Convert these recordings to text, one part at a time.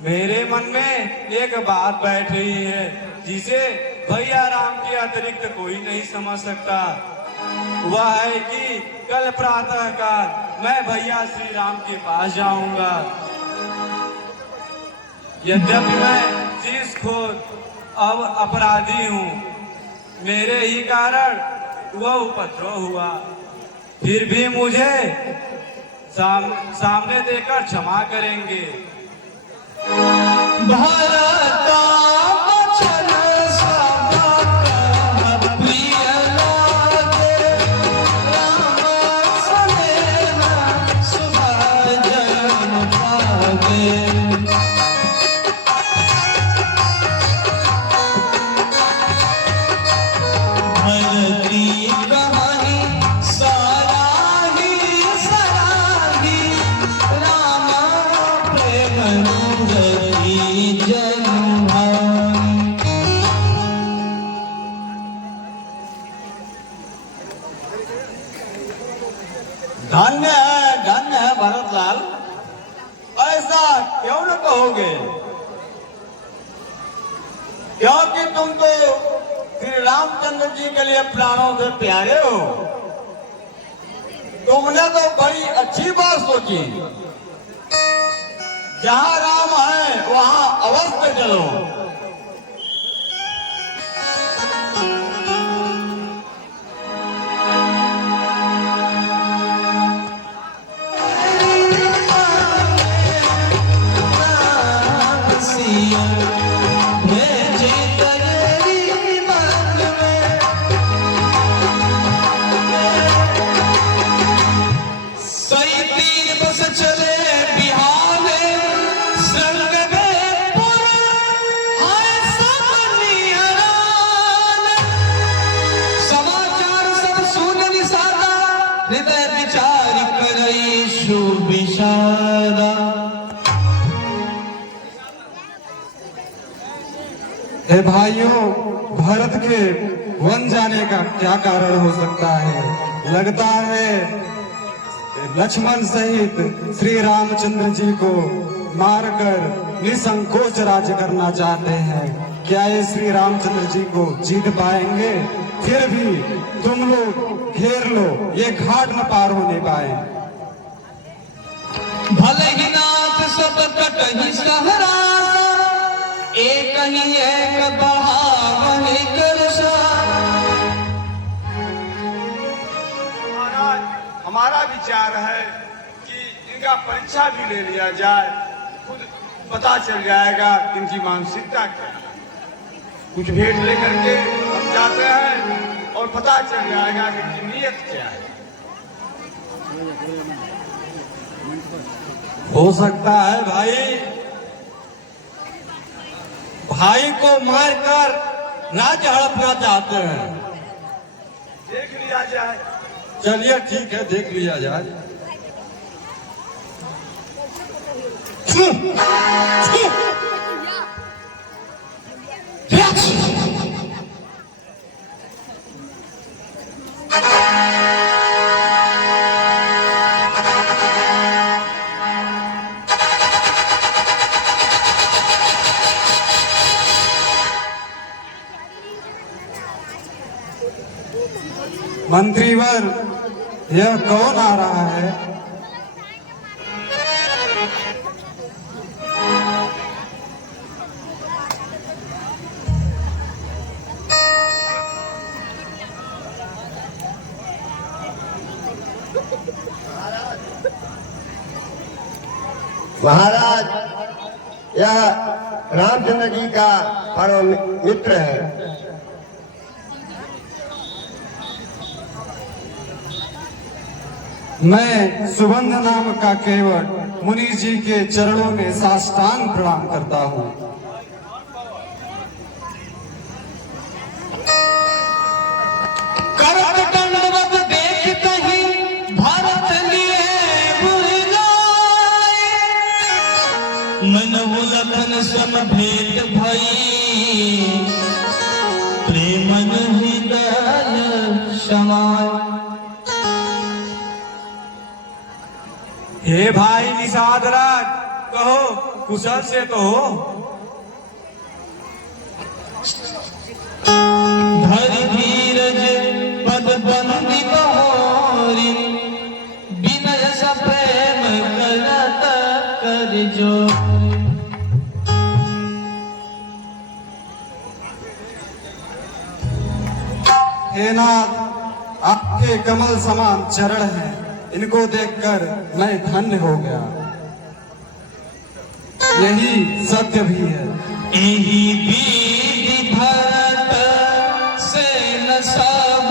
मेरे मन में एक बात बैठ रही है जिसे भैया राम के अतिरिक्त कोई नहीं समझ सकता। वह है कि कल प्रातः काल मैं भैया श्री राम के पास जाऊंगा। यद्यपि मैं शीर्षखोर अब अपराधी हूँ, मेरे ही कारण वह उपद्रव हुआ, फिर भी मुझे सामने देकर क्षमा करेंगे। धन्य है भरतलाल, ऐसा क्यों न कहोगे? क्योंकि तुम तो श्री रामचंद्र जी के लिए प्राणों से प्यारे हो। तुमने तो बड़ी अच्छी बात सोची। जहां राम है वहां अवश्य चलो। हे भाइयों, भरत के वन जाने का क्या कारण हो सकता है? लगता है लक्ष्मण सहित श्री रामचंद्र जी को मारकर निसंकोच राज्य करना चाहते हैं। क्या ये श्री रामचंद्र जी को जीत पाएंगे? फिर भी तुम लोग घेर लो, ये घाट न पार होने पाए। भले ही नाथ सब कटहि सहरा, एक ही एक बढ़ावहि करसा। महाराज, हमारा विचार है कि इनका परीक्षा भी ले लिया जाए, खुद पता चल जाएगा इनकी मानसिकता क्या है। कुछ भेंट लेकर के हम जाते हैं और पता चल जाएगा कि इनकी नीयत क्या है। हो सकता है भाई को मारकर राज्य हड़पना चाहते हैं। देख लिया जाए। चलिए ठीक है, देख लिया जाए। मंत्रीवर, यह कौन आ रहा है? महाराज, यह रामचंद्र जी का परम मित्र है। मैं सुबंध नाम का केवट मुनि जी के चरणों में साष्टांग प्रणाम करता हूँ। करत दंडवत देखतहि भरत लिए बुझाए, मनहु लखन सम भेंट भई, प्रेमन हृदय समाए। हे भाई निषाद राज, कहो कुशल से तो हो। धरि धीरज पद बंदी बहोरी, विनय स प्रेम करत कर जो। हे नाथ, आपके कमल समान चरण हैं, इनको देखकर मैं धन्य हो गया। यही सत्य भी है। एहि विधि भरत सेन सब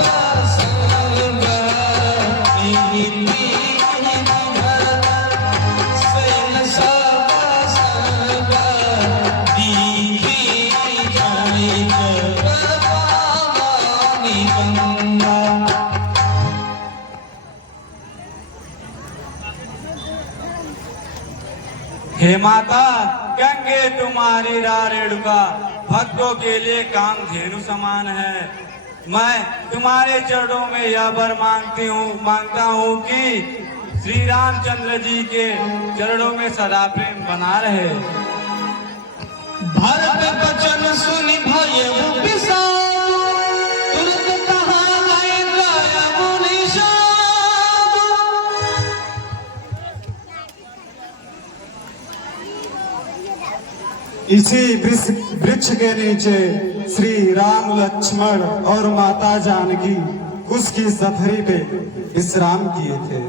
संग, एहि विधि भरत सेन सब संग, दीखी जानिक पावनी गंगा। हे माता, गंगे तुम्हारी रेणुका भक्तों के लिए काम धेनु समान है। मैं तुम्हारे चरणों में यह वर मांगता हूँ कि श्री रामचंद्र जी के चरणों में सदा प्रेम बना रहे। भरत बचन सुनि भयउ विषाद, तुरत कहा गए गयउ निषाद। इसी वृक्ष के नीचे श्री राम, लक्ष्मण और माता जानकी उसकी सथरी पे विश्राम किए थे।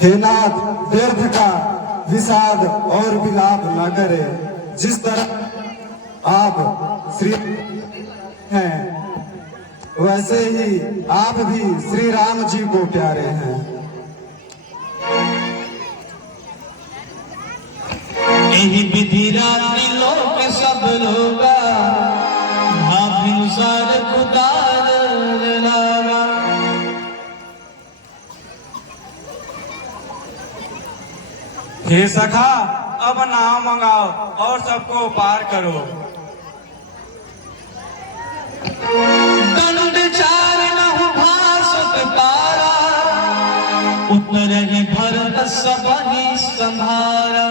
हे नाथ, व्यर्थ का विषाद और विलाप न करे। जिस तरह आप श्री हैं, वैसे ही आप भी श्री राम जी को प्यारे हैं। एहि विधि राति लोक सब लोगा, भाभिनुसार खुदार लागा। हे सखा, अब नाव मंगाओ और सबको पार करो। दंड चार नहु भासुत पारा, उतरहि भरत सबहि संभारा।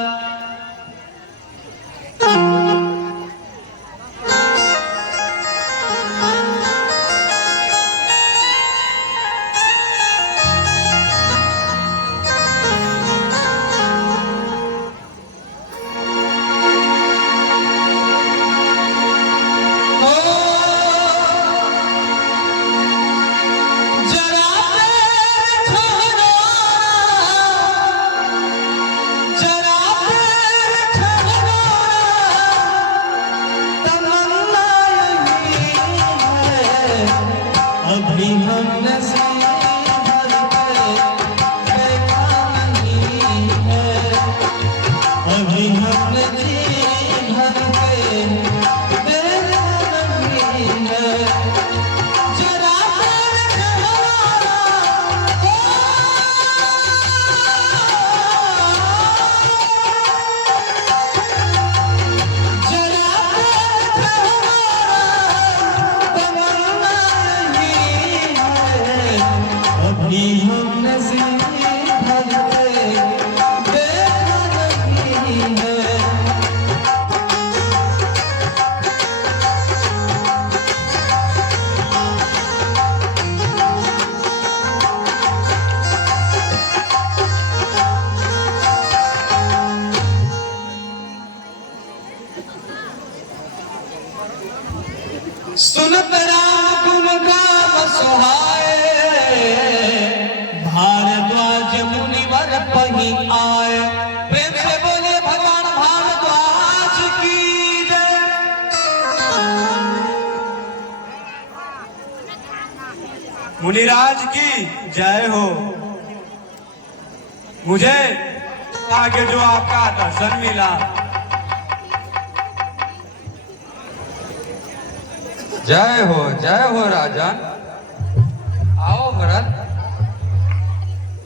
अभी हमने देखा नहीं है, अभी हमने जी भर के देखा नहीं है। जरा अभी हमने जी भर के देखा नहीं है। सुनत राम गुण गाव सुहाए, भारद्वाज मुनिवर पही आए। प्रेम से बोले भगवान भारद्वाज की जय। मुनिराज की जय हो। मुझे आगे जो आपका दर्शन मिला, जय हो राजन। आओ भरत,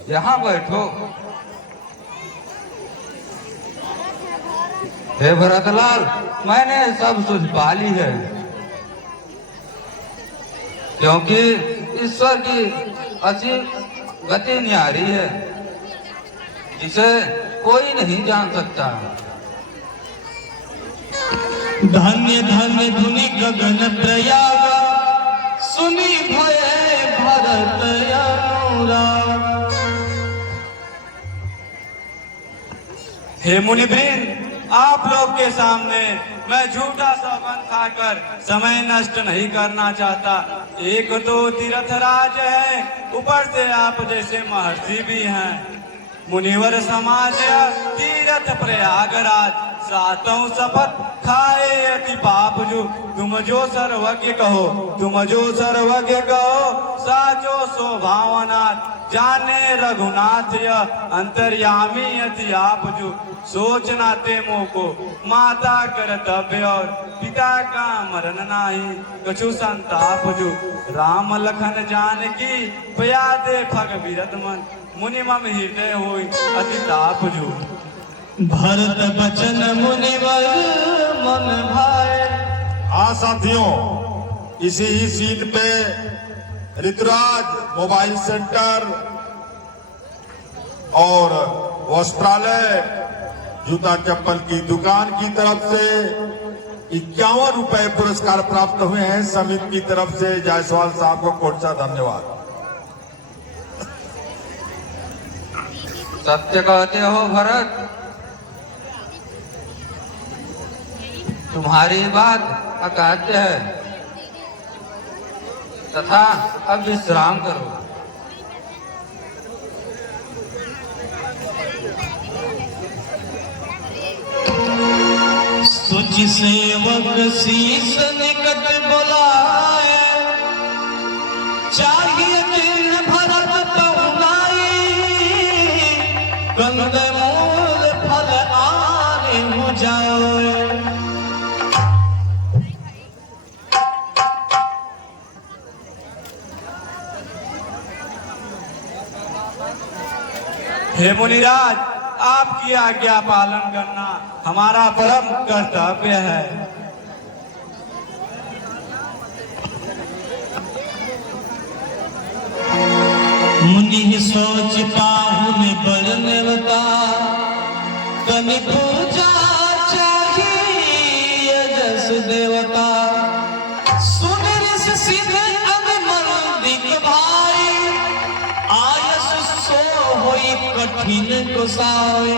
यहाँ बैठो। हे भरतलाल, मैंने सब सुझ पा ली है, क्योंकि ईश्वर की गति न्यारी है जिसे कोई नहीं जान सकता। धन्य धन्य धुनि गगन प्रयाग सुनी भय भरत अनुराग। हे मुनिवृंद, आप लोग के सामने मैं झूठा सौगंध खाकर समय नष्ट नहीं करना चाहता। एक तो तीर्थराज है, ऊपर से आप जैसे महर्षि भी हैं। मुनिवर समाज तीर्थ प्रयागराज, सातों शपथ खाए अति पाप जो। तुम जो सर्वज्ञ कहो, तुम जो सर्वज्ञ कहो, साचो शोभावनाथ जाने रघुनाथ यह अंतर्यामी अति आप जो। सोचना ते मोह को माता कर्तव्य और पिता का मरण नाही, कछु संताप जो। राम लखन जानकी पया दे फग विरत मन, मुनि मम हृदय होई अति ताप जो। भरत बचन मुनिवर मन भाए। हाँ साथियों, इसी ही सीट पे ऋतुराज मोबाइल सेंटर और वस्त्रालय जूता चप्पल की दुकान की तरफ से 51 रुपए पुरस्कार प्राप्त हुए हैं। समिति की तरफ से जायसवाल साहब को कोट सा धन्यवाद। सत्य कहते हो भरत, तुम्हारी बात अकाट्य है, तथा अब विश्राम करो। सुच सेवक शीस निकट बुलाए, चाहिए चिन्ह भरत पहुनाई, कंद मूल फल आने हो जाए। हे मुनिराज, आपकी आज्ञा पालन करना हमारा परम कर्तव्य है। मुनि सोच पाहुन बरनवता, कनि पूजा चाहिए जस देवता। सुन ऋषि सिद्ध अभिमंदिक भाई, आयस सो होई कठिन कुसाई।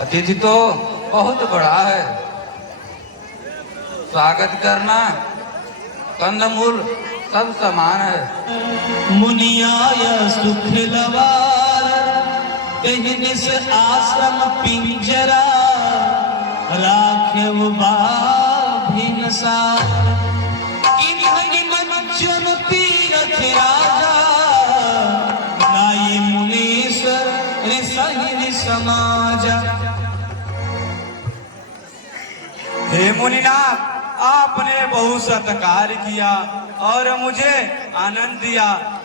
अतिथि तो बहुत बड़ा है, स्वागत करना कंदमूल सब समान है। मुनियाय सुख लवार, तेहनिस आश्रम पिंजरा, राखे बाभिन सार। इन्हनि मंजन तीरथ राजा, नाई मुनीश ऋषि समाजा। हे मुनिनाथ, आपने बहुत सत्कार किया और मुझे आनंद दिया।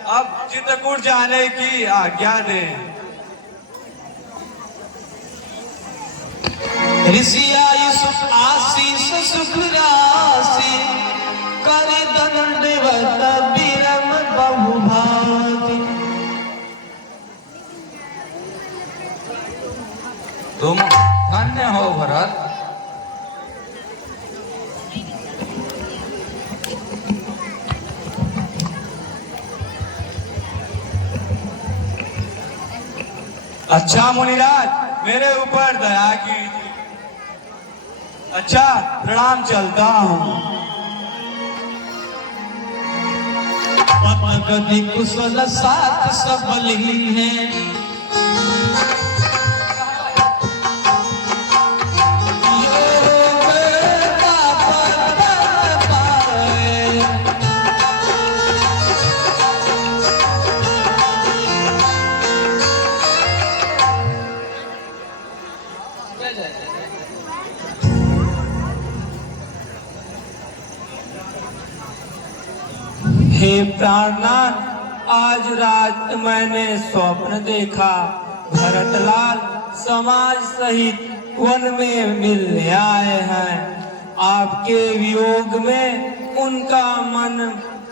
अब चित्रकूट जाने की आज्ञा दें। ऋषि आयुष आशीष सुख राशि, कर दंडवत विरम बहुभाति। तुम धन्य हो भरत। अच्छा मुनिराज, मेरे ऊपर दया कीजिए। अच्छा, प्रणाम, चलता हूँ। गति कुशल साथ सबलीन है, हे प्राणनाथ, आज रात मैंने स्वप्न देखा। भरतलाल समाज सहित वन में मिलने आए हैं। आपके वियोग में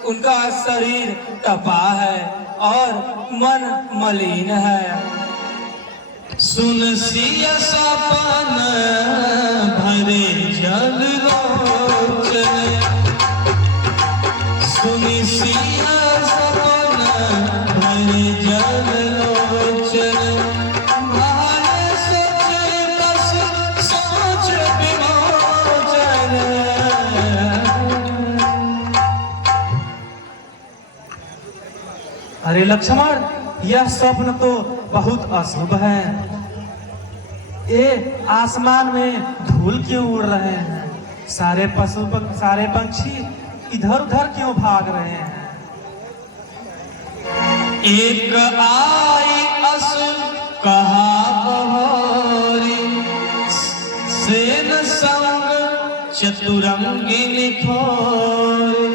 उनका शरीर तपा है और मन मलिन है। सुन सिया सपन भरे जल लोचन, सुन सिया सपन भरे जल लोचन, भाले सोचे बस सोच विमोचन। अरे लक्ष्मण, यह स्वप्न तो बहुत अशुभ है। ये आसमान में धूल क्यों उड़ रहे हैं? सारे पंछी इधर उधर क्यों भाग रहे हैं? एक आई असुर कहा बहोरी, सेन संग चतुरंगिनी थोरी।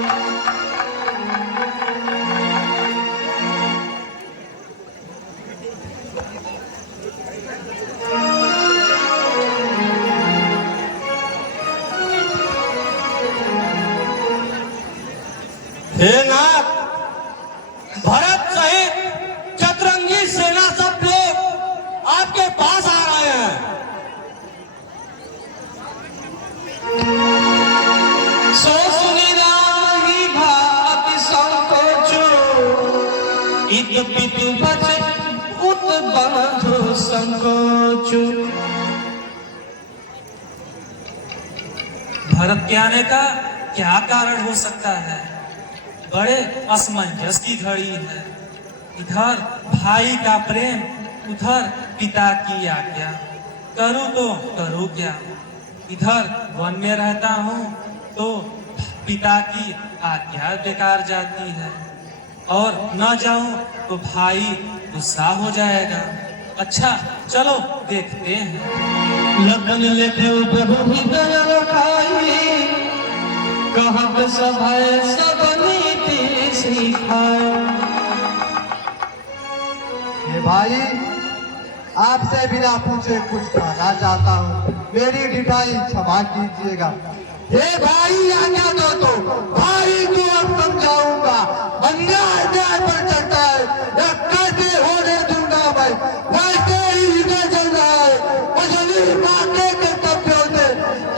हे नाथ, भरत सहित चतुरंगी सेना सब लोग आपके पास आ रहे हैं। सो सुनी राम ही भाति संकोचो, इत पितु बच उत बंधु संकोचो। भरत के आने का क्या कारण हो सकता है? बड़े असमंजस की घड़ी है। इधर भाई का प्रेम, उधर पिता की आज्ञा, करूं तो करूं क्या? इधर वन में रहता हूँ तो पिता की आज्ञा बेकार जाती है, और न जाऊं तो भाई गुस्सा हो जाएगा। अच्छा चलो देखते हैं। लगन लेते प्रभु हृदय रखाई, कहब सभय सब नीति सिखाए। ये भाई, आपसे बिना पूछे कुछ कहना चाहता हूँ, मेरी ढिठाई क्षमा कीजिएगा। हे भाई, आज्ञा दो तो भाई को अब समझाऊंगा। अन्याय न्याय पर चढ़ता है, या कैसे होने दूंगा मैं, वैसे ही हृदय जल रहा है। मछली मारने के कर्तव्यों से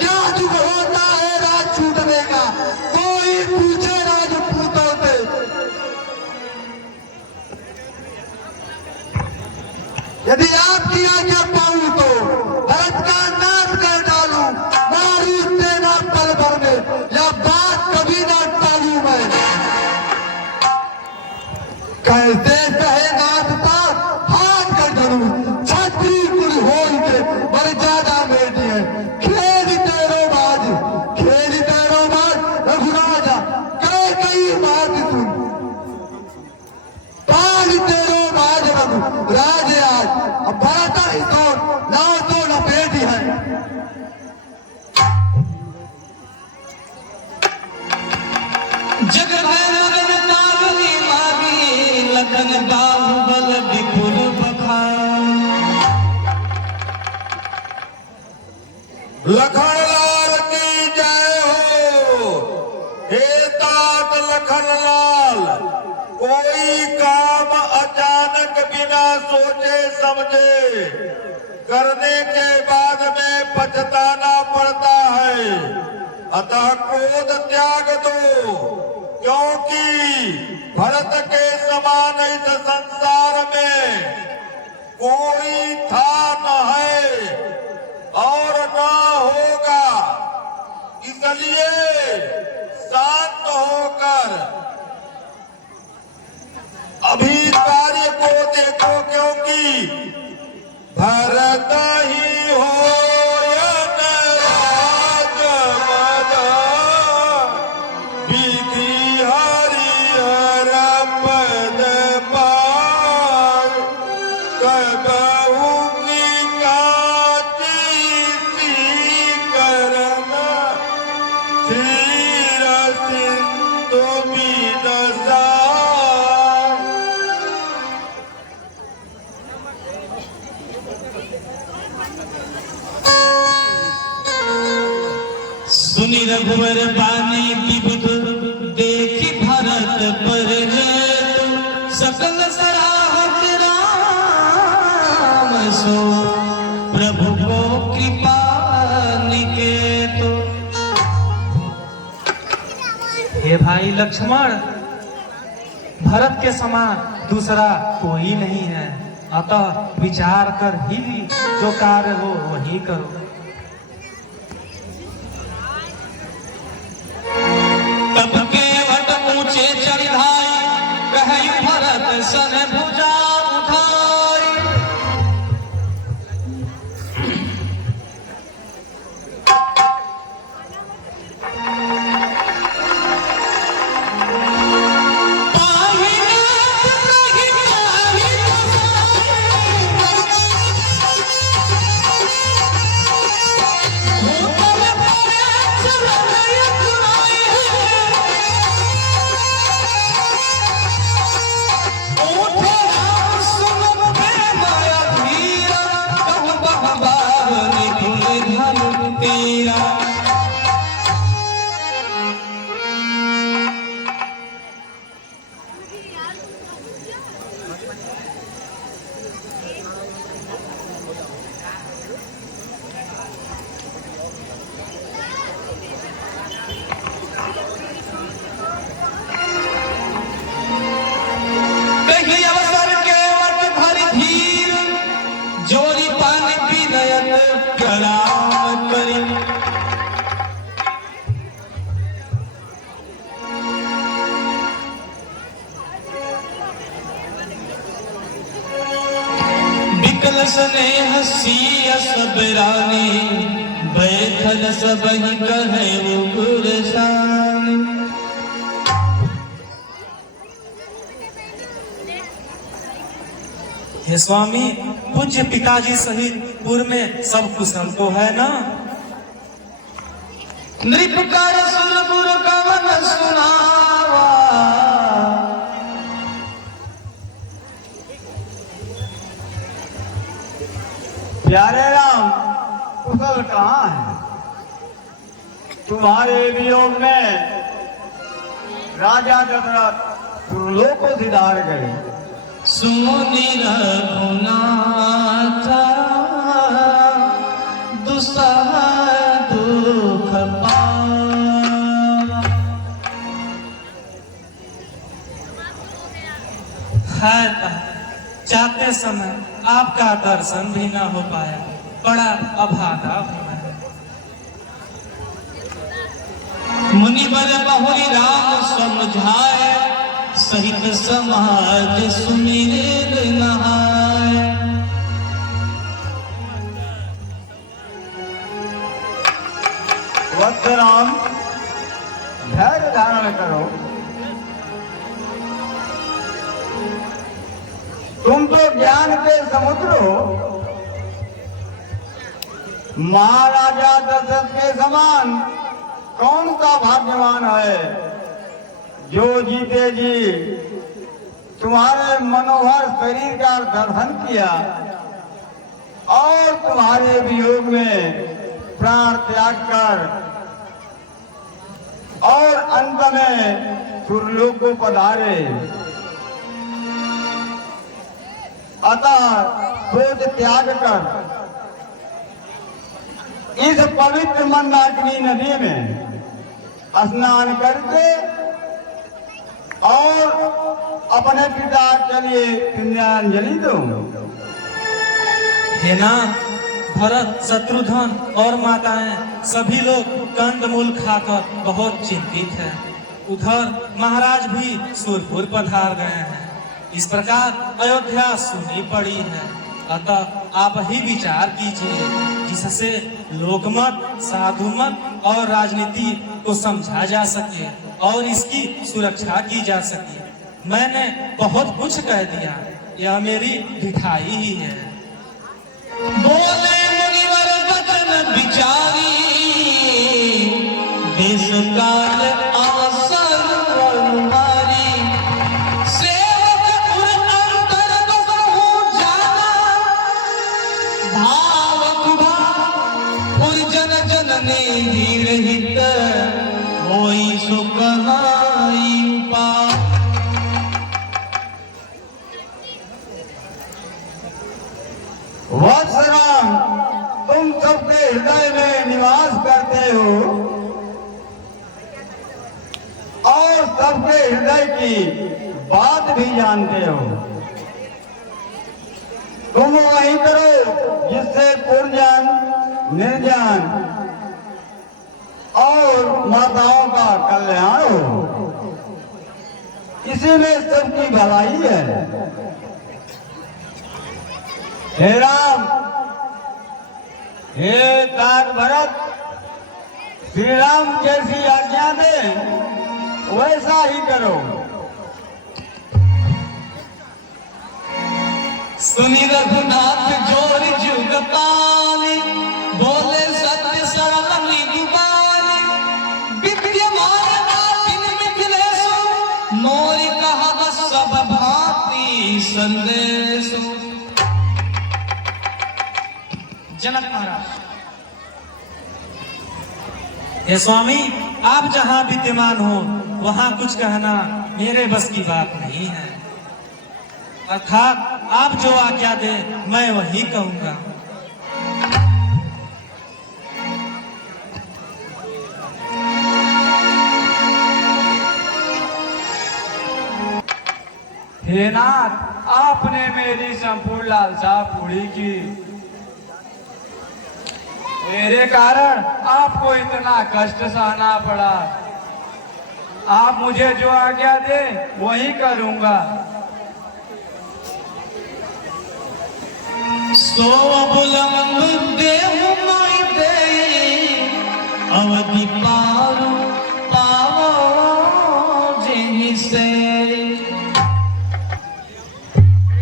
क्या दुख होता है राज छूटने का, कोई पूछे राजपूतों से। यदि आपकी आज्ञा पाऊं तो भरत का नाश कर डालूं, मारू सेना पल भर में, या बात कभी ना टालूं मैं। कैसे सहे नाथता हाथ कर धरूं, छत्री कुल होल के मर्यादा बेटी है। खेल तेरो बाज रघुराजा, कई बात सुन। पाल तेरो बाज रघुराज आज, अब भरता ही सोन लाओ तो लपेटी है। जग भय मगन तावली मागी, लखन बाहुबल विपुल बखान। लखनलाल की जय हो। हे तात लखनलाल, कोई काम अचानक बिना सोचे समझे करने के बाद में पछताना पड़ता है। अतः क्रोध त्याग दो, क्योंकि भरत के समान इस संसार में कोई था न है और न होगा। इसलिए शांत होकर अभी कार्य को देखो, क्योंकि भरत ही हो विधि हरिहर पद पार, कबहू की काटी सी करना, धीर सिंधु बिनसा। सुनी रघुवर बानी विबुध देखी भरत पर हेतु सकल सराहत राम सो प्रभु को कृपा निकेतो। हे भाई लक्ष्मण, भरत के समान दूसरा कोई नहीं है, अतः विचार कर ही जो कार्य हो वही करो। तब केवट ऊंचे चढ़ाई कहि भरत सन भुजा उठाई। जोरी पानी विनयन प्रणाम करी। विकल स्नेह सिय सब रानी बैठल सब ही कहे गुरसानी। हे स्वामी, पूज्य पिताजी सहित पूर्व में सब कुशल तो है ना? नृपकार सुरपुर कवन सुनावा। प्यारे राम, कुशल कहाँ है? तुम्हारे वियोग में राजा दशरथ सुरलोक को सिधार गए। सुनि रघुनाथ दुसह दुख पावा। जाते समय आपका दर्शन भी न हो पाया, बड़ा अभागा हुआ। मुनिवर बहुरी राम समझाए सहित समाज सुमिर नहाय। वत्स राम, धैर्य धारण करो। तुम तो ज्ञान के समुद्र हो। महाराजा दशरथ के समान कौन सा भाग्यवान है जो जीते जी तुम्हारे मनोहर शरीर का दर्शन किया और तुम्हारे वियोग में प्राण त्याग कर और अंत में सुरलोक को पधारे। अतः क्रोध त्याग कर इस पवित्र मंदाकिनी नदी में स्नान करके और अपने पिता के लिए पुण्यांजलि दो। हे नाथ, भरत, शत्रुघ्न और माताएं सभी लोग कंदमूल खाकर बहुत चिंतित हैं। उधर महाराज भी सुरपुर पधार गए हैं। इस प्रकार अयोध्या सुनी पड़ी है। अतः आप ही विचार कीजिए जिससे लोकमत, साधुमत और राजनीति को समझा जा सके और इसकी सुरक्षा की जा सके। मैंने बहुत कुछ कह दिया, यह मेरी ढिठाई ही है। बोले मुनिवर वचन विचारी, देश काल अवसर मारी। सेवक उर अंतर बसहु जाना, भावक भाव उर जन जननी धीर हित होई सुख हाई पा। वत्सराम, तुम सबके हृदय में निवास करते हो और सबके हृदय की बात भी जानते हो। तुम वही करो जिससे पुरजन, निर्जन और माताओं का कल्याण हो। इसी में सबकी भलाई है। हे राम, हे तात भरत, श्री राम जैसी आज्ञा दे वैसा ही करो। सुनी रघुनाथ जोर जुग पानी, बोले सत्य सरल निगुबानी। विद्यमान बिन मिथिलेशु, मोरि कहा सब भांति संदेशु। जनक महाराज, हे स्वामी, आप जहां विद्यमान हो वहां कुछ कहना मेरे बस की बात नहीं है। अर्थात आप जो आज्ञा दे मैं वही कहूंगा। हे नाथ, आपने मेरी संपूर्ण लालसा पूरी की। मेरे कारण आपको इतना कष्ट सहना पड़ा। आप मुझे जो आज्ञा दे वही करूंगा। सो बुलंद देहु मोहि दे, अवधि पारो पाओ जिनसे।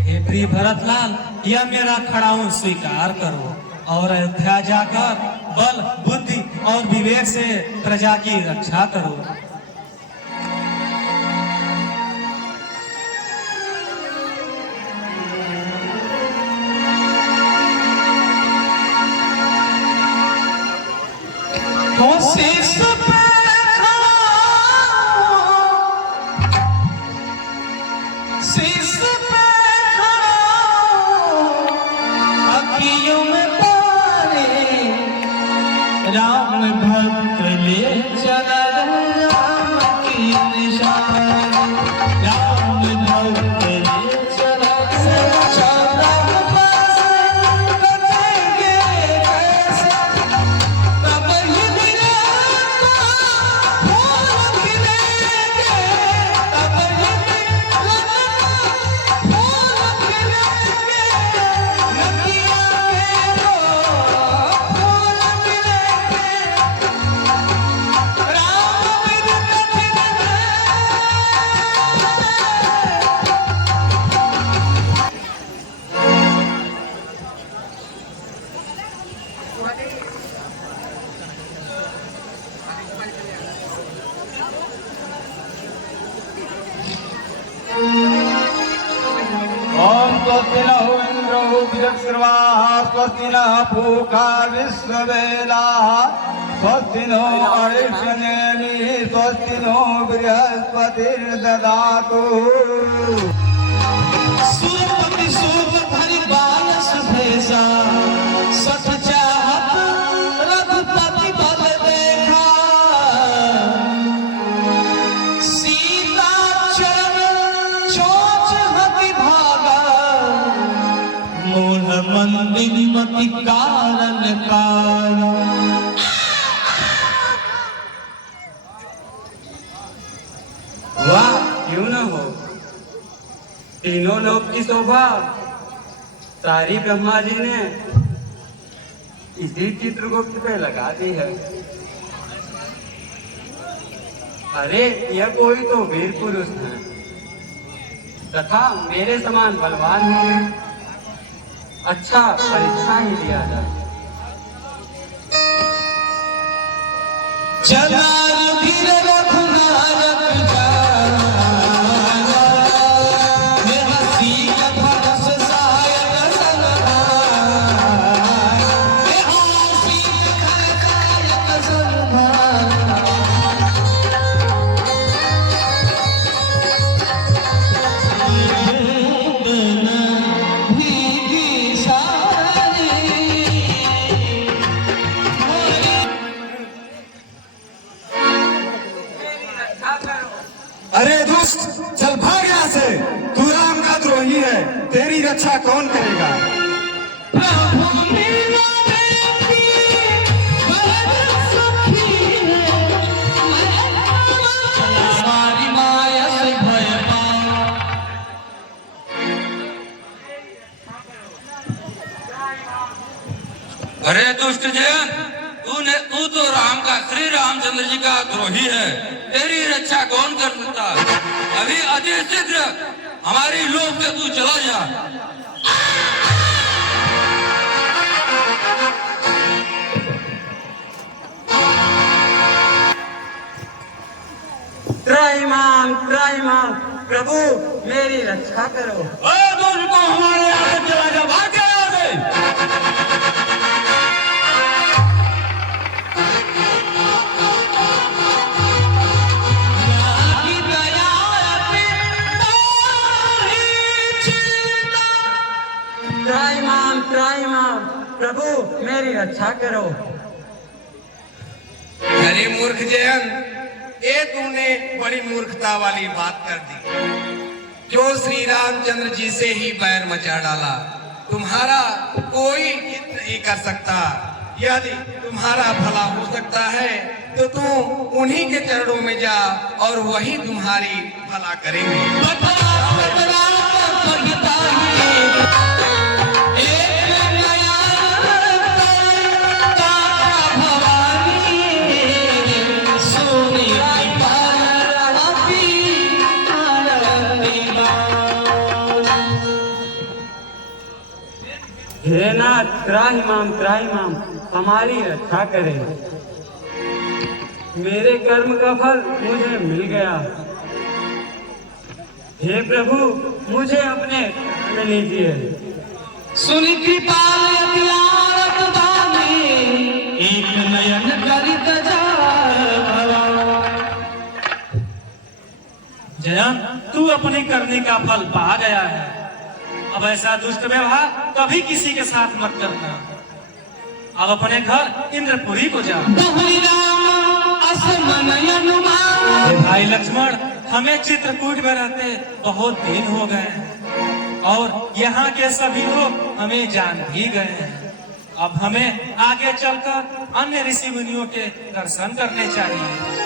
हे प्रिय भरतलाल, यह मेरा खड़ाऊ स्वीकार करो और अयोध्या जाकर बल, बुद्धि और विवेक से प्रजा की रक्षा करो। शीश पे शीश पे अखियों में पानी, राम भक्त ले चला राम की निशानी। राम भक्त ले चला स्वस्ति नः इंद्रो बृहस्पतिर्वाः, स्वस्ति नः पूषा विश्ववेदाः, स्वस्ति नो अरिष्टनेमिः, स्वस्ति नो बृहस्पतिर्ददातु। सुरपति शोभ धरि बायस भेषा, सठ चाहत रघुपति बल देखा। सीता चरण चोच हति भागा, मूल मंदिर मति कारण काया। वाह, क्यों न हो। तीनों लोक की शोभा सारी ब्रह्मा जी ने इसी चित्रगुप्त पे लगा दी है। अरे, यह कोई तो वीर पुरुष है तथा मेरे समान बलवान है। अच्छा, परीक्षा ही दिया जाए। चला रुधिर रघुनायक रक्षा कौन करेगा? अरे दुष्ट जैन, तू तो राम का, श्री रामचंद्र जी का द्रोही है। तेरी रक्षा कौन कर सकता? अभी अति शीघ्र हमारी लोक से तू चला जा। त्राहिमाम त्राहिमाम, प्रभु मेरी रक्षा करो। तुझको हमारे यहाँ से चला जा, भाग जा यहाँ से। त्राहिमाम त्राहिमाम, प्रभु मेरी रक्षा करो। अरे मूर्ख जयन, ये तूने बड़ी मूर्खता वाली बात कर दी। जो श्री रामचंद्र जी से ही बैर मचा डाला, तुम्हारा कोई हित नहीं कर सकता। यदि तुम्हारा भला हो सकता है तो तुम उन्हीं के चरणों में जा और वही तुम्हारी भला करेंगे। हे नाथ, त्राहिमाम त्राहिमाम, हमारी रक्षा करें। मेरे कर्म का फल मुझे मिल गया। हे प्रभु, मुझे अपने में लीजिए। सुन कृपाल अतियारत बानी, एक नयन करित जयन, तू अपनी करनी का फल पा गया है। अब ऐसा दुष्ट व्यवहार कभी किसी के साथ मत करना। अब अपने घर इंद्रपुरी को जा। हे भाई लक्ष्मण, हमें चित्रकूट में रहते बहुत दिन हो गए हैं और यहाँ के सभी लोग हमें जान भी गए हैं। अब हमें आगे चलकर अन्य ऋषि मुनियों के दर्शन करने चाहिए।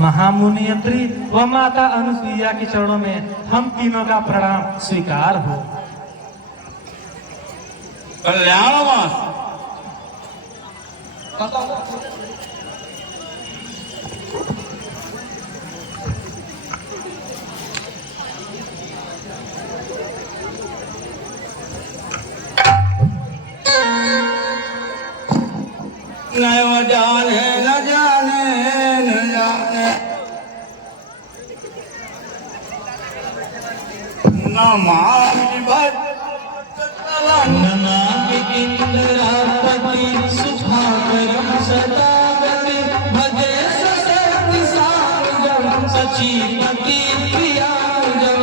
महामुनियत्री व माता अनुसुईया के चरणों में हम तीनों का प्रणाम स्वीकार हो। कल्याणवास न जाने न जाने न जाने नमामि नमामि इंद्रापति सुखाकरं सदागति भजे सशक्ति सारजं सचीपति प्रियांजं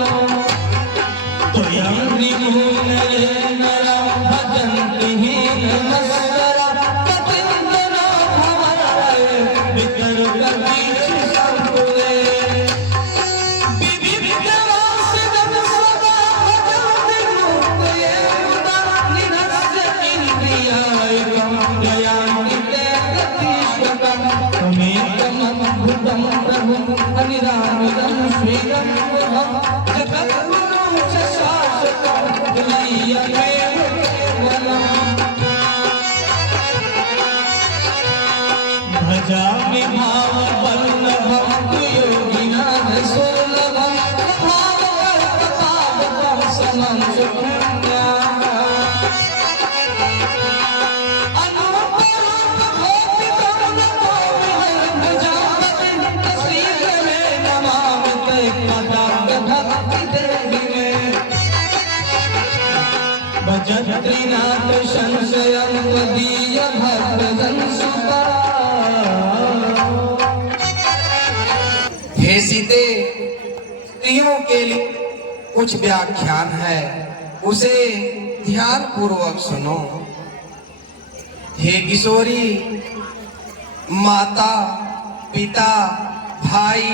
त्वयं विमुनये नरं भजन्ति हीनमस्करा कतिन्दना भवराय विकलकवीषु संकुले विविधवासिनं सदा भजन्ति मुक्तये मुदा निरस्य इन्द्रियायकं जयान्ति ते गतिष्ठकं त्वमेकमद्भुतं प्रभुं अनिरामितं स्वीयं वहं जगद्गुरुं च शाश्वतं तुरीयमेव केवलम् भजामि भाववल्लभं तु योगिनाथ सुलभं भावकल्पतावकं समं सुपुण्याः अनुपमं भोपितं नतोऽहं भजामि श्रीरमे नमामि ते पदाब्जभक्तिदेहिने भजत्रिनाथ संशयं त्वदीय भक्तजनसुता। हे सीते, स्त्रियों के लिए कुछ व्याख्यान है, उसे ध्यान पूर्वक सुनो। हे किशोरी, माता, पिता, भाई,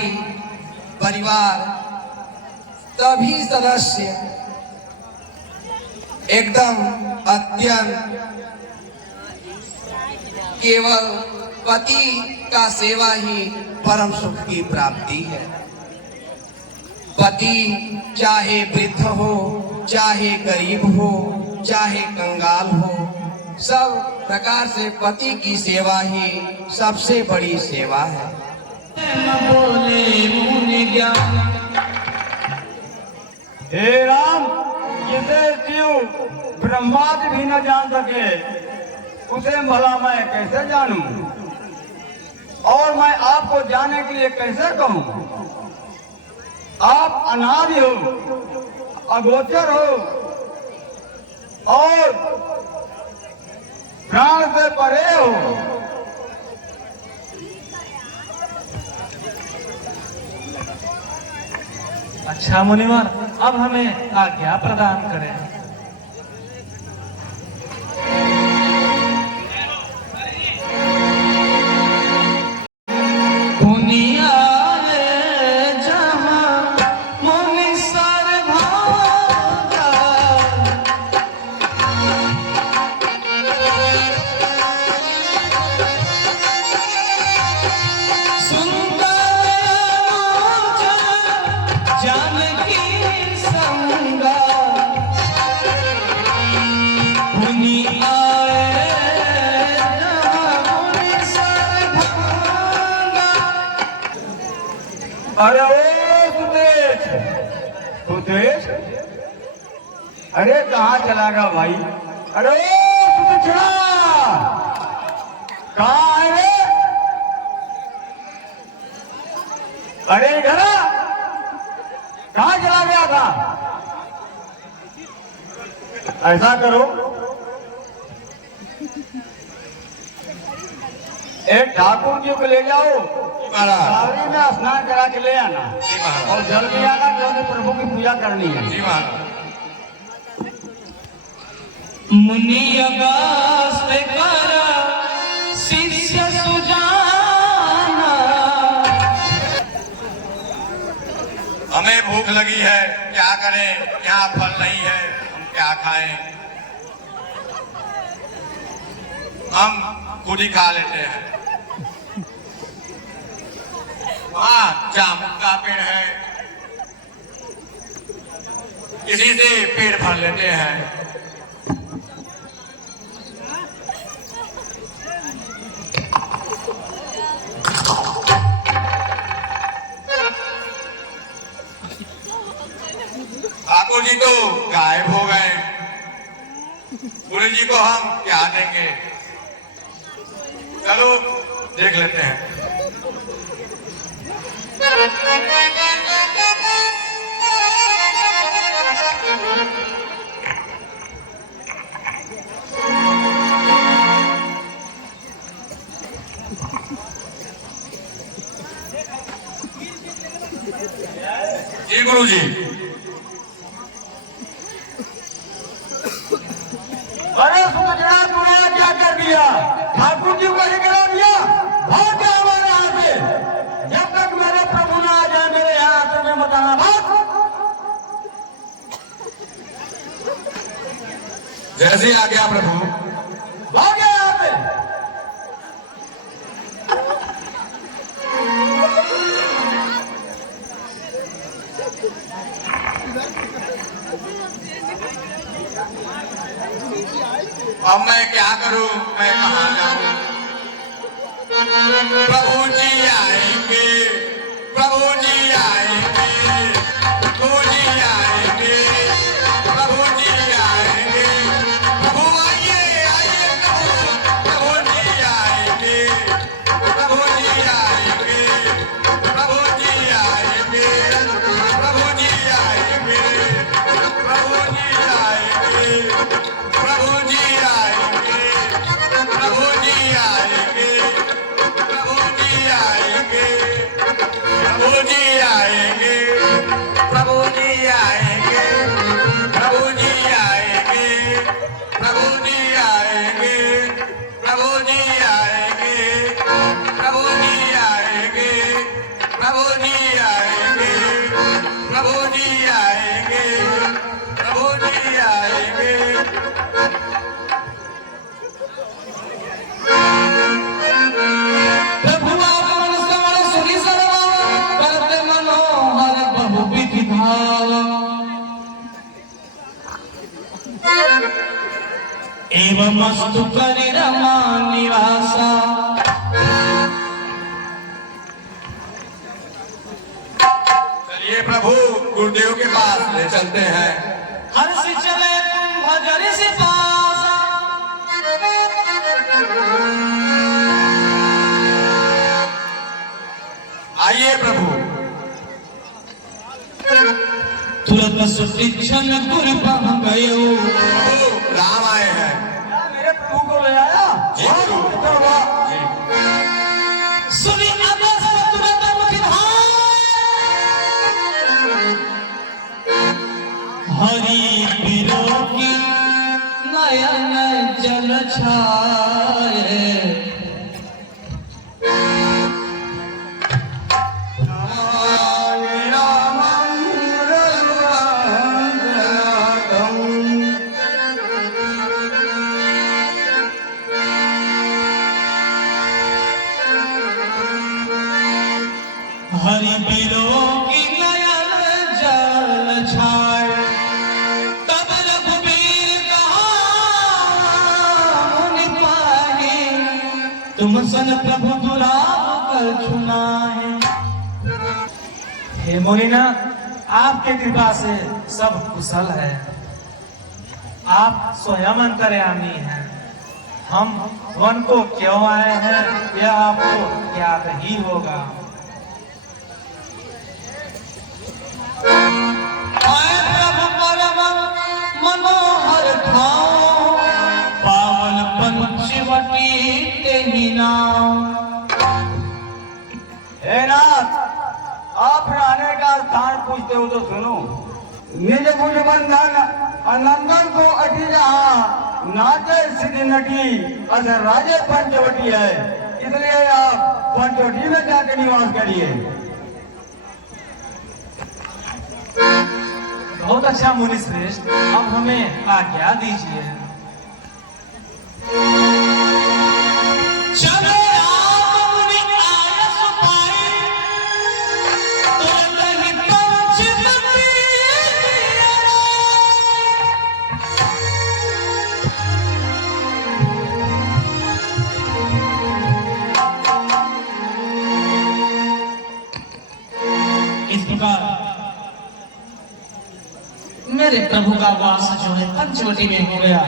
परिवार सभी सदस्य एकदम अत्यंत केवल पति का सेवा ही परम सुख की प्राप्ति है। पति चाहे वृद्ध हो, चाहे गरीब हो, चाहे कंगाल हो, सब प्रकार से पति की सेवा ही सबसे बड़ी सेवा है। हे राम, जिसे शिव ब्रह्मा भी न जान सके उसे भला मैं कैसे जानूं? और मैं आपको जाने के लिए कैसे कहूं? आप अनादि हो, अगोचर हो और प्राण से परे हो। अच्छा मुनिवर, अब हमें आज्ञा प्रदान करें। दुनिया रे जहां मुनि सर्वभागा, सुंदर जानकी संगा, मुनि आए जहां मुनि सर्वभागा। अरे ओ सुदेश, सुदेश, अरे कहाँ चला गया भाई? अरे ओ सुदेशड़ा, कहाँ है रे? अरे इधर आ, कहाँ चला गया था? ऐसा करो, एक ठाकुर जी को ले जाओ, सावरी में स्नान करा के ले आना और जल्दी आना, जल्दी प्रभु की पूजा करनी है। मुनि अगस्त कर शिष्य सुजाना। हमें भूख लगी है, क्या करें? यहाँ फल नहीं है, हम क्या खाएं? हम खुद ही खा लेते हैं। वहाँ जामुन का पेड़ है, इसी से पेट भर लेते हैं। ठाकुर जी तो गायब हो गए, गुरु जी को हम क्या देंगे? चलो देख लेते हैं। जी गुरु जी। अरे सूचना तूने क्या कर दिया? ठाकुर जी को लेकर आ दिया, भाग गया हमारे यहाँ से। जब तक मेरे प्रभु ना आ जाए मेरे यहाँ से मैं बताना भाग। जैसे आ गया प्रभु, भाग गया यहाँ पे। अब मैं क्या करूं, मैं कहाँ जाऊं? प्रभु जी आएंगे, प्रभु जी आएंगे, प्रभु जी आएंगे, प्रभु जी आएंगे, प्रभु आइए आइए प्रभु, प्रभु जी आएंगे, प्रभु जी आएंगे, प्रभु जी आएंगे, प्रभु जी आएंगे, प्रभु जी आएंगे, प्रभु जी आएंगे, प्रभु जी आएंगे, प्रभु जी आएंगे, प्रभु जी आएंगे, प्रभु जी आएंगे, प्रभु जी आएंगे, प्रभु जी आएंगे, प्रभु जी आएंगे, प्रभु जी आएंगे, प्रभु जी आएंगे, प्रभु जी आएंगे, प्रभु जी आएंगे। एवं मस्तु करि रमा निवासा। चलिए प्रभु गुरुदेव के पास ले चलते हैं। हर्ष चले कुंभ जरि से पासा। आइए प्रभु। तुरंत सुशिक्षण गुरु पह गयो। प्रभु राम आए हैं। मेरे प्रभु को ले आया। जी गुरु। जी। सुनी आदेश तुरंत मुख धाय। हरि बिरोगी नयन जल छाए। हरि बिरोगी नयन जल छाए। तब रघुबीर कहा मुनि पाहि। तुम सन प्रभु दुराव कर छुनाए। हे मुनिनाथ, आपके कृपा से सब कुशल है। आप स्वयं अंतर्यामी हैं। हम वन को क्यों आए हैं यह आपको ज्ञात ही होगा। आए प्रभु परम मनोहर ठाव। पावन पंचवटी तेहि नाम। हे नाथ, आप आने का स्थान पूछते हो तो सुनो। निज भुज बंधन नंदन को अटी जहाँ नाचे सिद्धि नटी अस राजे पंचवटी है। इसलिए आप पंचवटी में जाकर निवास करिए। बहुत अच्छा मुनि श्रेष्ठ, अब हमें आज्ञा दीजिए। चलो आप मुनि आयस पाए। तुरंत ही पंचवटी इस प्रकार मेरे प्रभु का वास जो है पंचवटी में हो गया।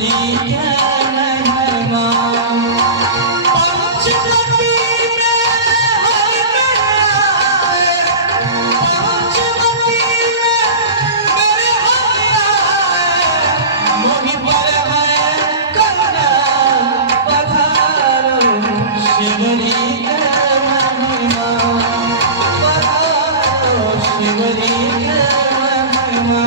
शिवरी के महिमा पंचवटी में हर आए, पंचवटी में मेरे हर आए, मोहि पर है करुणा पधारो शिवरी के महिमा पधारो शिवरी के महिमा।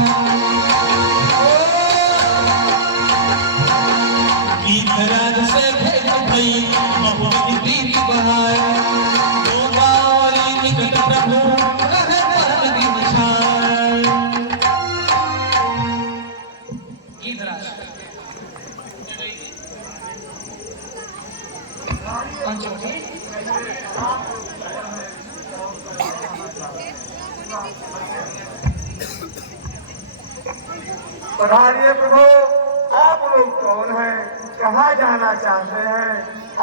गीतराज से भेंट भई बहुत प्रीति बहाय, गोदावरी निकट प्रभु रहे परम दिन छाय। गीतराज पंचवटी पधारिए प्रभु, आप लोग कौन हैं, कहाँ जाना चाहते हैं,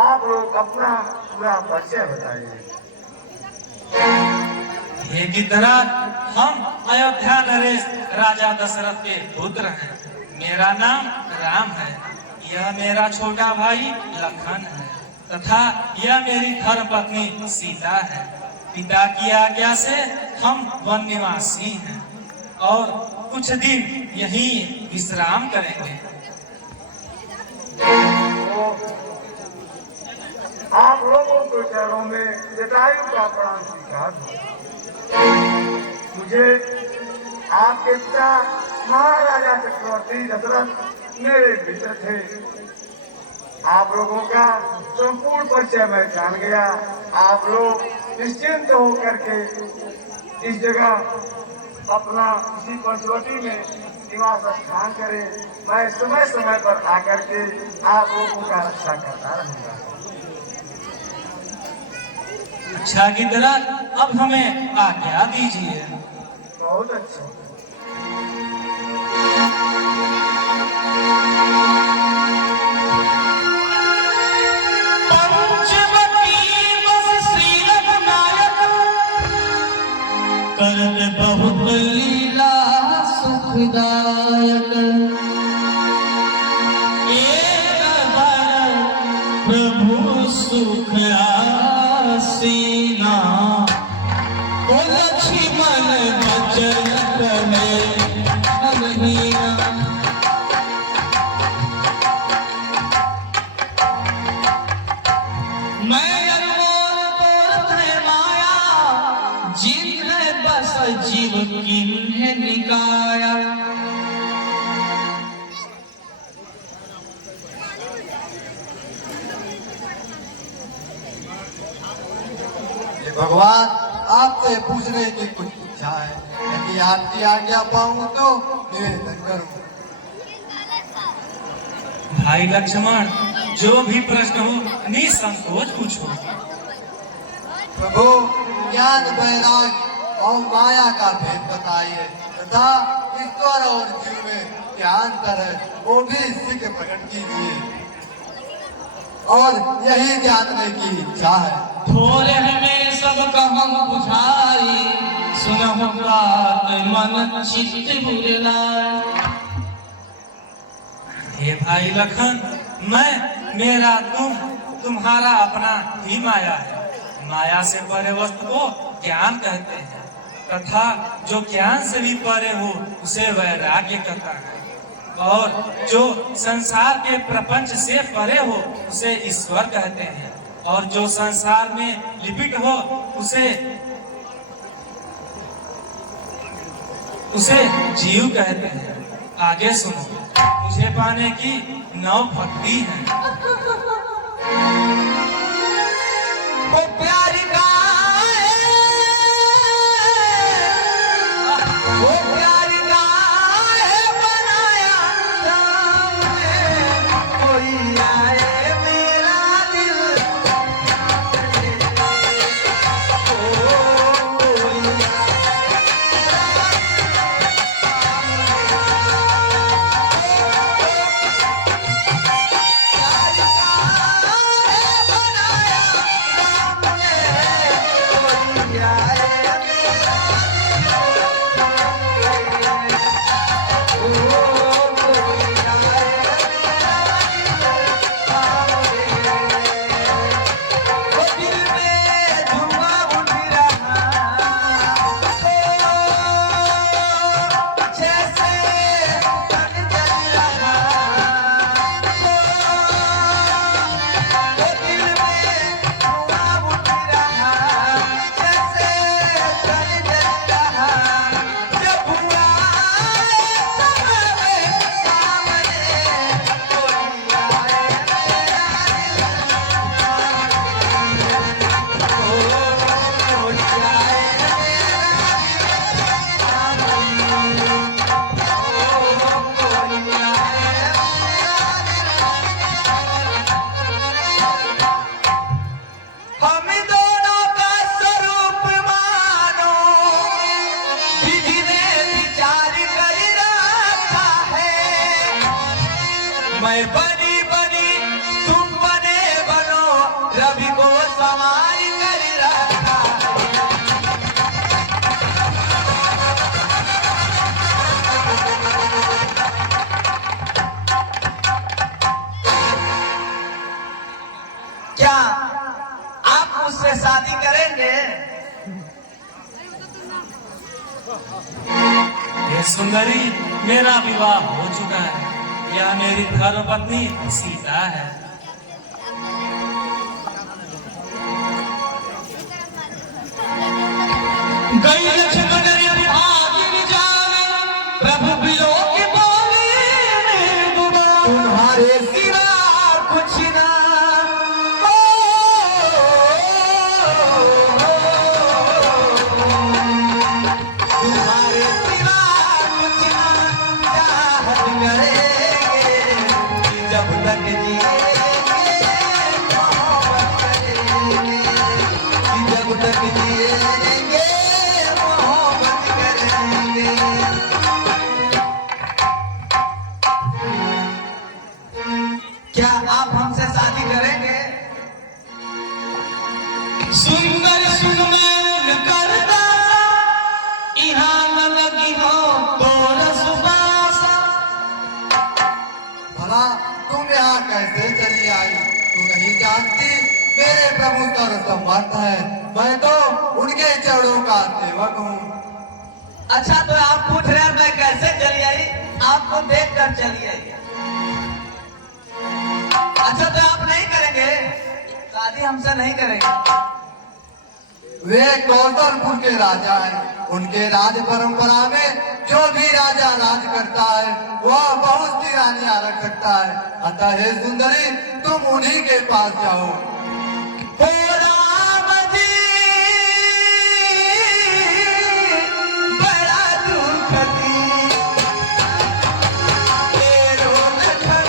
आप लोग अपना पूरा परिचय बताइए। हे गिद्धराज, हम अयोध्या नरेश राजा दशरथ के पुत्र हैं। मेरा नाम राम है, यह मेरा छोटा भाई लखन है तथा यह मेरी धर्मपत्नी सीता है। पिता की आज्ञा से हम वन निवासी हैं और कुछ दिन यहीं विश्राम करेंगे। आप लोगों को चरणों में जटायु का प्रणाम स्वीकार हो। मुझे आपके पिता महाराजा चक्रवर्ती दशरथ मेरे मित्र थे। आप लोगों का संपूर्ण परिचय मैं जान गया। आप लोग निश्चिंत होकर के इस जगह अपना इसी पंचवटी में निवास स्थान करें। मैं समय समय पर आकर के आप लोगों का रक्षा करता रहूंगा। अच्छा गिद्धराज, अब हमें आज्ञा दीजिए। बहुत अच्छा। पंचवटी बस श्री रघुनायक, करत बहुत लीला सुखदायक। एक बार प्रभु सुख आसीना, ओ लक्ष्मण बचन करे छलहीना। मैं अनमोल बोलत है माया, जिन्हें बस जीव किन्हें निकाया। ये भगवान आपसे पूछने की कुछ इच्छा है, यदि आपकी आज्ञा पाऊं तो निवेदन करूं। भाई लक्ष्मण, जो भी प्रश्न हो निसंकोच पूछो। प्रभु, ज्ञान वैराग और माया का भेद बताइए तथा ईश्वर और जीव में क्या अंतर है वो भी शीघ्र प्रकट कीजिए, और यही जानने की इच्छा है। थोड़े हमें सब कहम बुझाई, सुनहु बात मन चित्त बुझलाय। हे भाई लखन, मेरा तुम्हारा अपना ही माया है। माया से परे वस्तु को ज्ञान कहते हैं तथा जो ज्ञान से भी परे हो उसे वैराग्य कहता है, और जो संसार के प्रपंच से परे हो उसे ईश्वर कहते हैं, और जो संसार में लिपिट हो उसे जीव कहते हैं। आगे सुनो, मुझे पाने की 9 भक्ति है। वो प्यारी गाय, वो प्यारी गाय बनाया राम ने, कोई आए मेरा दिल, मैं बनी बनी तुम बने बनो, रवि को समाई कर रखा। क्या आप मुझसे शादी करेंगे? ये सुंदरी, मेरा विवाह हो चुका है। यह मेरी धर्मपत्नी सीता है। गई लक्ष्मण भागिन जावे, प्रभु वियोग बोले में डूबा। तुम्हारे सिवा कुछ ना तुम्हारे सिवा कुछ ना चाहत करेंगे, कि जब तक जिएंगे मोहब्बत करेंगे, कि जब तक जिएंगे मोहब्बत करेंगे। क्या आप हमसे शादी करेंगे? सुंदर सुनमैन करदा, इहाँ न लगी हो तोर सुबासा। भला तुम यहाँ कैसे चली आई? तू नहीं जानती मेरे प्रभु सर्वसमर्थ है, मैं तो उनके चरणों का सेवक हूँ। अच्छा, तो आप पूछ रहे हैं मैं कैसे चली आई? आपको देख कर चली आई। अच्छा, तो आप नहीं करेंगे शादी? हमसे नहीं करेंगे? वे कौशलपुर के राजा हैं। उनके राज परंपरा में जो भी राजा राज करता है वह बहुत सी रानियां रख सकता है। अतः हे सुंदरी, तुम उन्हीं के पास जाओ। हे राम जी, बड़ा दुख दी, तेरो लखन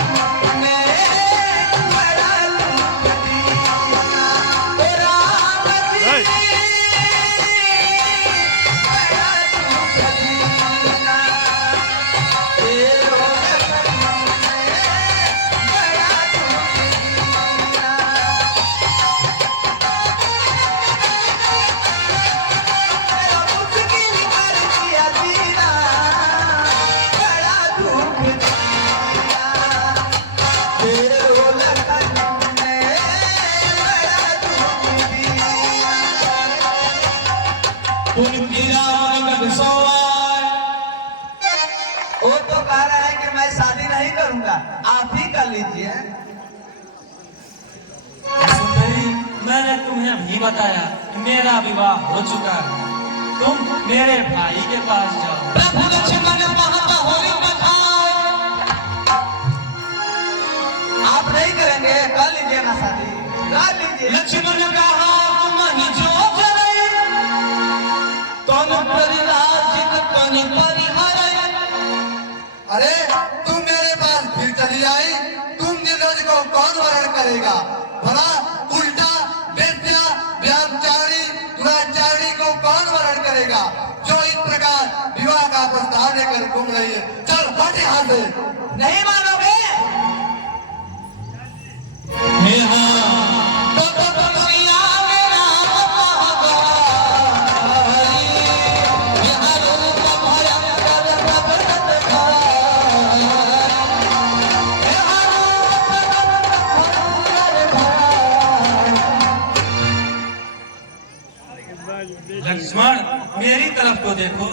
ने बड़ा दुख दिया। हे राम जी, बड़ा दुख दिया, तेरो लखन ने बड़ा दुख दिया। मुश्किल कर दिया जीना, बड़ा दुख दिया, तेरो लखन ने बड़ा दुख दिया। वो तो कह रहा है कि मैं शादी नहीं करूंगा, आप ही कर लीजिए। सुंदरी, मैंने तुम्हें भी बताया कि मेरा विवाह हो चुका है। तुम मेरे भाई के पास जाओ। प्रभु लक्ष्मण महत होरी बधाओ। आप नहीं करेंगे? कर लीजिए ना शादी, कर लीजिए। लक्ष्मण कहा मही जो करे, कौन परिराजित कौन परिहर। अरे तुम मेरे पास फिर चली आई। तुम नीरज को कौन वर्ण करेगा? भला उल्टा वेश्या, व्यभिचारी, दुराचारी को कौन वर्ण करेगा, जो इस प्रकार विवाह का प्रस्ताव लेकर घूम रही है? चल हट यहाँ से। नहीं मानोगे? तो मैया मेरा महाभारी, यहाँ रूप भयंकर प्रकट भारी, यहाँ रूप भयंकर भारी। लक्ष्मण, मेरी तरफ को देखो।